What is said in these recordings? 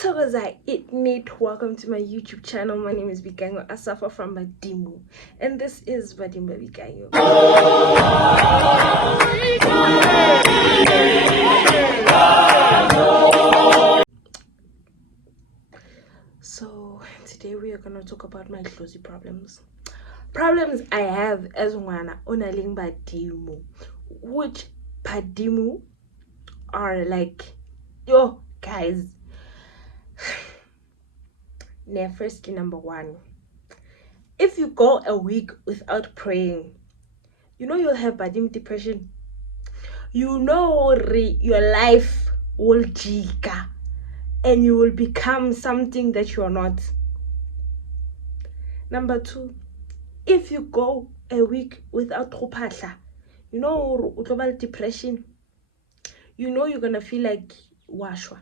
Thokoza, innit. Welcome to my YouTube channel. My name is Boikanyo. I suffer from Badimo, and this is Badimo Boikanyo. So today we are gonna talk about my Dlozi problems. Problems I have as one onaling Badimo, which Badimo are like, yo guys. Now, firstly, number one, if you go a week without praying, you know you'll have Badimo depression. You know your life will jika and you will become something that you are not. Number two, if you go a week without khopatla, you know global depression. You know you're gonna feel like washwa.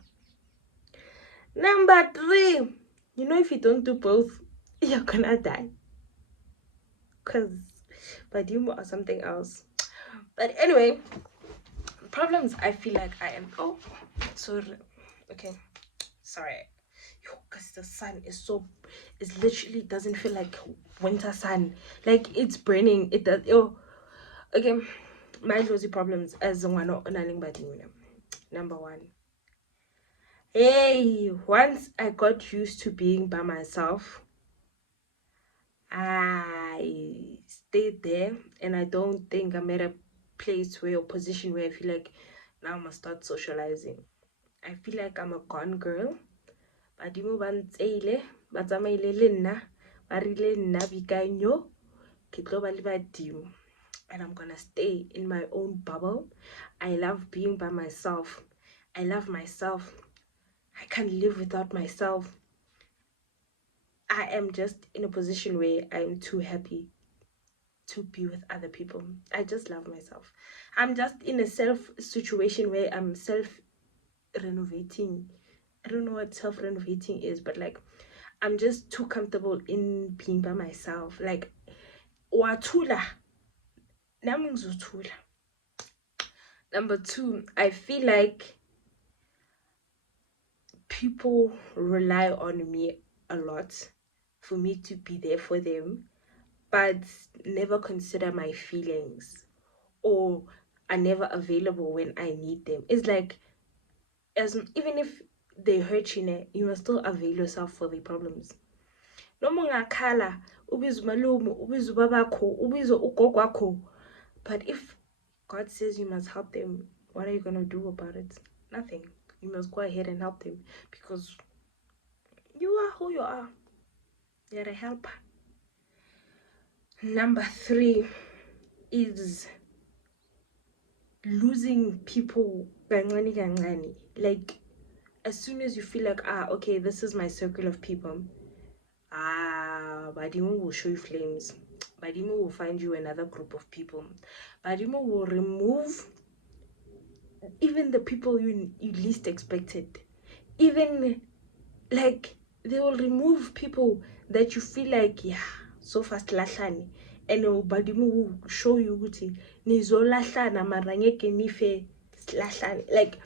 Number three, you know if you don't do both, you're gonna die. Because Badimo or something else. But anyway, problems I feel like I am. Oh, sorry. Okay, sorry. Because the sun is literally doesn't feel like winter sun. Like it's burning. It does. Oh, okay. My Dlozi problems as one onaling Badimo. Number one. Hey, once I got used to being by myself, I stayed there, and I don't think I'm at a place or position where I feel like now I must start socializing. I feel like I'm a gone girl. Badimo ba ntseile ba tsamaile le nna ba rile nna Boikanyo ke tlo ba le Badimo, and I'm gonna stay in my own bubble. I love being by myself. I love myself. I can't live without myself. I am just in a position where I'm too happy to be with other people. I just love myself. I'm just in a self situation where I'm self-renovating. I don't know what self-renovating is, but like I'm just too comfortable in being by myself. Like wathula. Nami ngizothula. Number two, I feel like people rely on me a lot for me to be there for them, but never consider my feelings or are never available when I need them. It's like, even if they hurt you, you must still avail yourself for their problems. Noma ungakhala ubiza umalume, ubiza ubabakho, ubiza ugogo wakho, but if God says you must help them, what are you gonna do about it? Nothing. You must go ahead and help them because you are who you are. You're a helper. Number three is losing people kancane kancane. Like as soon as you feel like, okay, this is my circle of people, Badimo will show you flames. Badimo will find you another group of people. Badimo will remove even the people you least expected. Even like they will remove people that you feel like, yeah, so fast lahlani, and Badimo will show you ukuthi nizolahlana mara ngeke nife lahlani. Like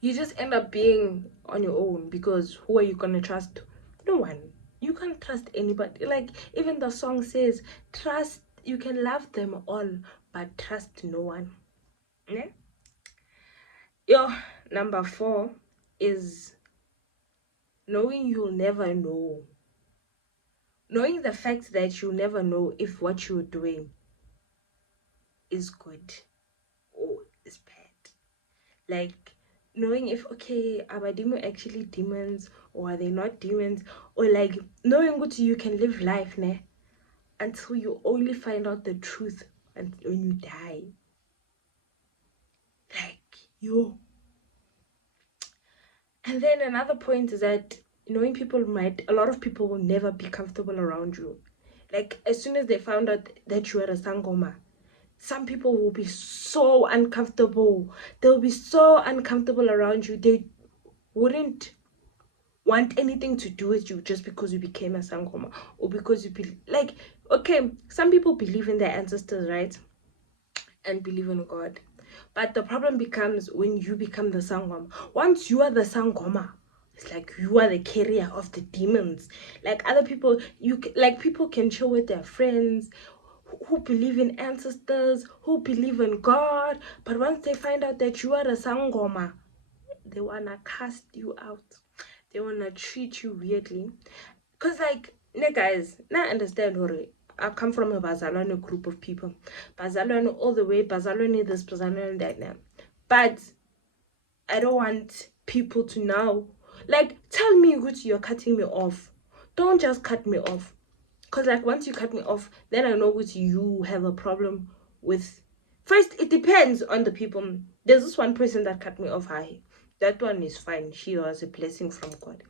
you just end up being on your own, because who are you gonna trust? No one. You can't trust anybody. Like even the song says, trust, you can love them all, but trust no one. Yeah? Yo, number four is knowing you'll never know. Knowing the fact that you'll never know if what you're doing is good or is bad. Like knowing if, okay, are Badimo actually demons or are they not demons? Or like knowing what you can live life until you only find out the truth and when you die. Like yo. And then another point is that knowing a lot of people will never be comfortable around you. Like as soon as they found out that you are a sangoma, some people will be so uncomfortable. They'll be so uncomfortable around you. They wouldn't want anything to do with you just because you became a sangoma, or because you like, okay, some people believe in their ancestors, right, and believe in God, but the problem becomes when you become the sangoma. Once you are the sangoma, It's like you are the carrier of the demons. Like other people, like people can show with their friends who believe in ancestors, who believe in God, but once they find out that you are a sangoma, they wanna cast you out. They wanna treat you weirdly. Cause like, guys, now understand Hori. I come from a Bazalwane group of people. Bazalwane all the way, Bazalwane this, Bazalwane that now. But I don't want people to now, like, tell me Gucci you're cutting me off. Don't just cut me off. Cause like once you cut me off, then I know Gucci you have a problem with. First, it depends on the people. There's this one person that cut me off high. That one is fine. She was a blessing from God.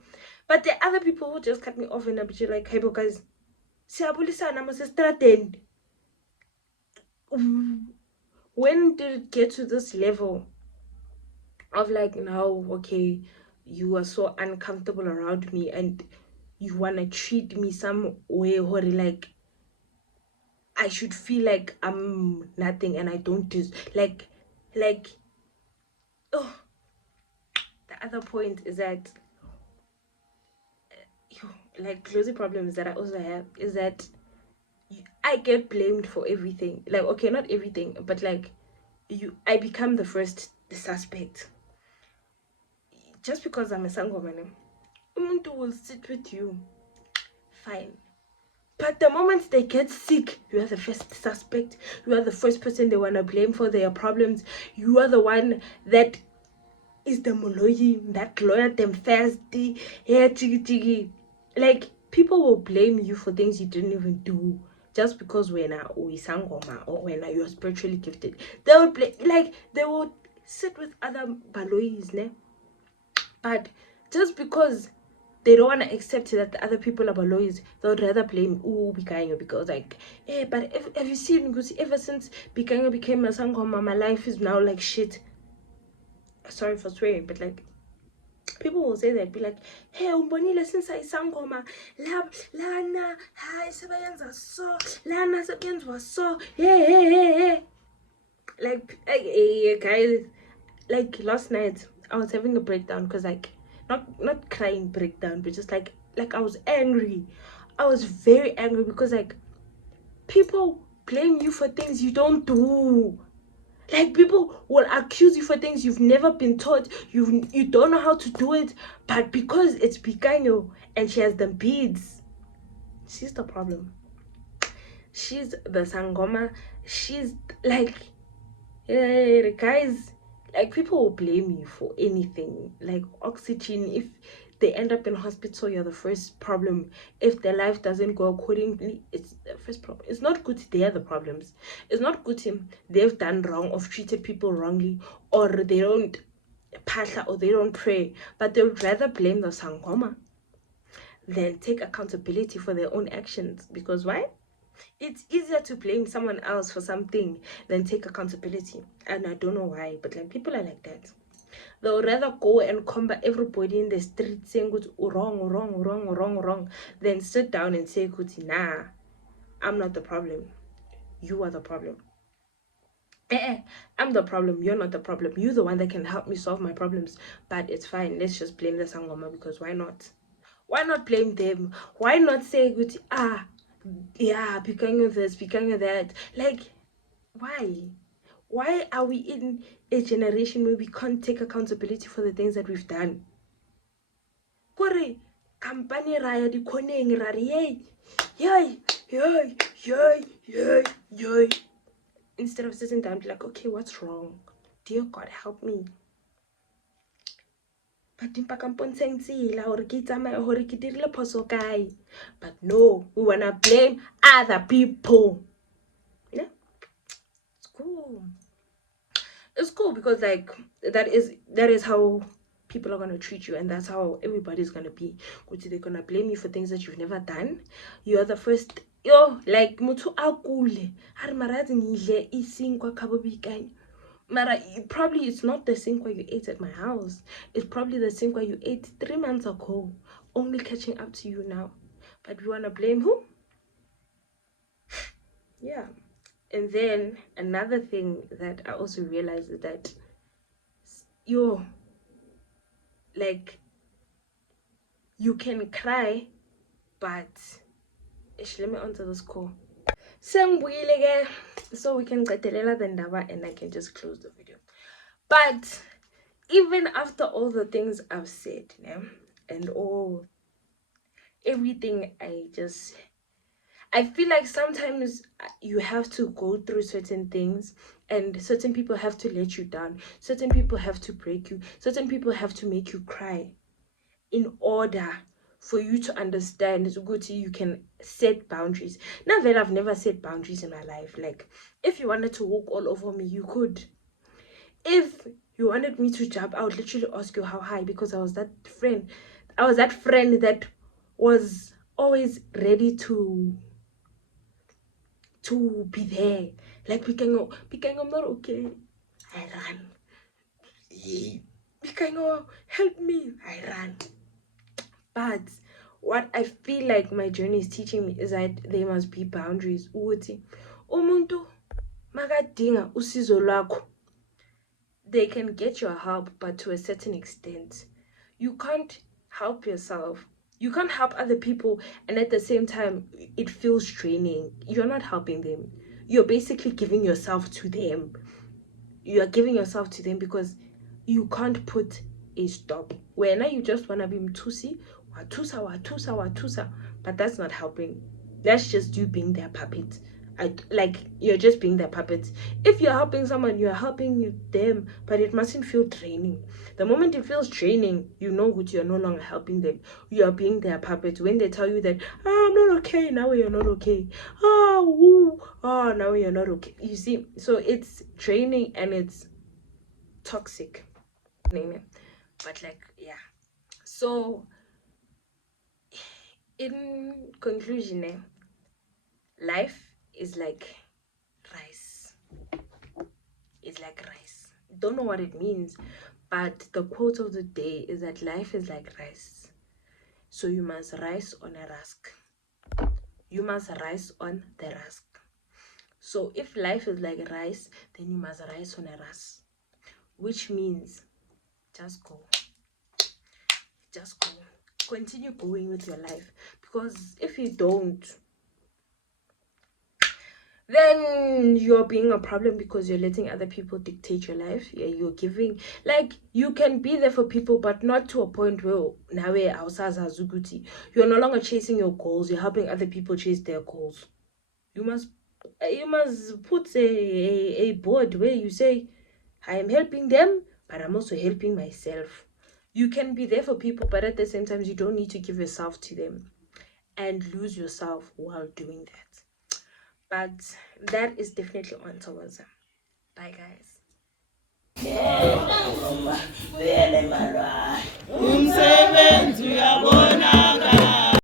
But the other people who just cut me off and I'm like, hey guys, siyabulisana masestradeni. When did it get to this level of like, now, okay, you are so uncomfortable around me and you wanna treat me some way or like I should feel like I'm nothing and I don't do like oh, the other point is that like closing problems that I also have is that I get blamed for everything. Like, okay, not everything, but like I become the first suspect just because I'm a sangomane. Umuntu will sit with you fine, but the moment they get sick, you are the first suspect. You are the first person they want to blame for their problems. You are the one that is the moloyi, that lawyer them thirsty. Yeah, tiki. Like, people will blame you for things you didn't even do just because when we sangoma or when you're spiritually gifted. They will blame, like they will sit with other baloyis, ne? But just because they don't want to accept that the other people are baloyis, they would rather blame Boikanyo because like, hey, but have you seen Gusi, ever since Boikanyo became a sangoma, my life is now like shit. Sorry for swearing, but like people will say that, be like, hey, umbonile since ayisangoma lana hayi sebenza so lana sebenza so hey. Like hey, guys, like last night I was having a breakdown because like not crying breakdown, but just like I was angry. I was very angry because like people blame you for things you don't do. Like people will accuse you for things you've never been taught. You don't know how to do it, but because it's Boikanyo and she has the beads, she's the problem. She's the sangoma. She's like, guys, like people will blame you for anything. Like oxygen, if they end up in hospital, you're the first problem. If their life doesn't go accordingly, it's the first problem. It's not good they are the problems. It's not good they've done wrong or treated people wrongly, or they don't pasha or they don't pray, but they would rather blame the sangoma than take accountability for their own actions. Because why? It's easier to blame someone else for something than take accountability. And I don't know why, but like people are like that. They'll rather go and combat everybody in the street saying wrong, than sit down and say, nah, I'm not the problem. You are the problem. I'm the problem. You're not the problem. You're the one that can help me solve my problems. But it's fine. Let's just blame the sangoma because why not? Why not blame them? Why not say, yeah, Boikanyo this, Boikanyo that? Like, why? Why are we in a generation where we can't take accountability for the things that we've done? Kore, company raya di koneng rari, yay. Instead of sitting down, be like, okay, what's wrong? Dear God, help me. But no, we wanna blame other people. Yeah, it's cool. It's cool because like that is how people are gonna treat you, and that's how everybody's gonna be. They're gonna blame you for things that you've never done. You are the first like mutu akule hari marazi ngidle isinkwa khabo Boikanyo. Mara, probably it's not the sinkwa you ate at my house. It's probably the sinkwa you ate 3 months ago, only catching up to you now. But we wanna blame who? Yeah. And then another thing that I also realized is that like You can cry, but let me answer this call. So we can get the ndaba and I can just close the video. But even after all the things I've said, and everything I feel like sometimes you have to go through certain things, and certain people have to let you down. Certain people have to break you. Certain people have to make you cry in order for you to understand Zuguti, you can set boundaries. Now that I've never set boundaries in my life, like if you wanted to walk all over me, you could. If you wanted me to jump, I would literally ask you how high, because I was that friend. I was that friend that was always ready to be there. Like Boikanyo, I'm not okay. I run. Boikanyo, help me. I run. But what I feel like my journey is teaching me is that there must be boundaries. Uthi umuntu makadinga usizo lwakho, they can get your help, but to a certain extent. You can't help yourself. You can't help other people, and at the same time, it feels draining. You're not helping them. You're basically giving yourself to them. You are giving yourself to them because you can't put a stop. Where now you just wanna be mtusi, watusa, but that's not helping. That's just you being their puppet. Like you're just being their puppet. If you're helping someone, you're helping them, but it mustn't feel draining. The moment it feels draining, you know what, you're no longer helping them. You are being their puppet. When they tell you that, I'm not okay, now you're not okay. Now you're not okay. You see, so it's draining and it's toxic. But like, yeah. So in conclusion, life is like rice. It's like rice. Don't know what it means, but the quote of the day is that life is like rice. So you must rise on a rusk. You must rise on the rusk. So if life is like rice, then you must rise on a rusk, which means just go. Just go. Continue going with your life, because if you don't, then you're being a problem, because you're letting other people dictate your life. Yeah, you're giving, like, you can be there for people, but not to a point where you're no longer chasing your goals, you're helping other people chase their goals. You must put a board where you say, I am helping them, but I'm also helping myself. You can be there for people, but at the same time, you don't need to give yourself to them and lose yourself while doing that. But that is definitely on Thokoza. Bye, guys.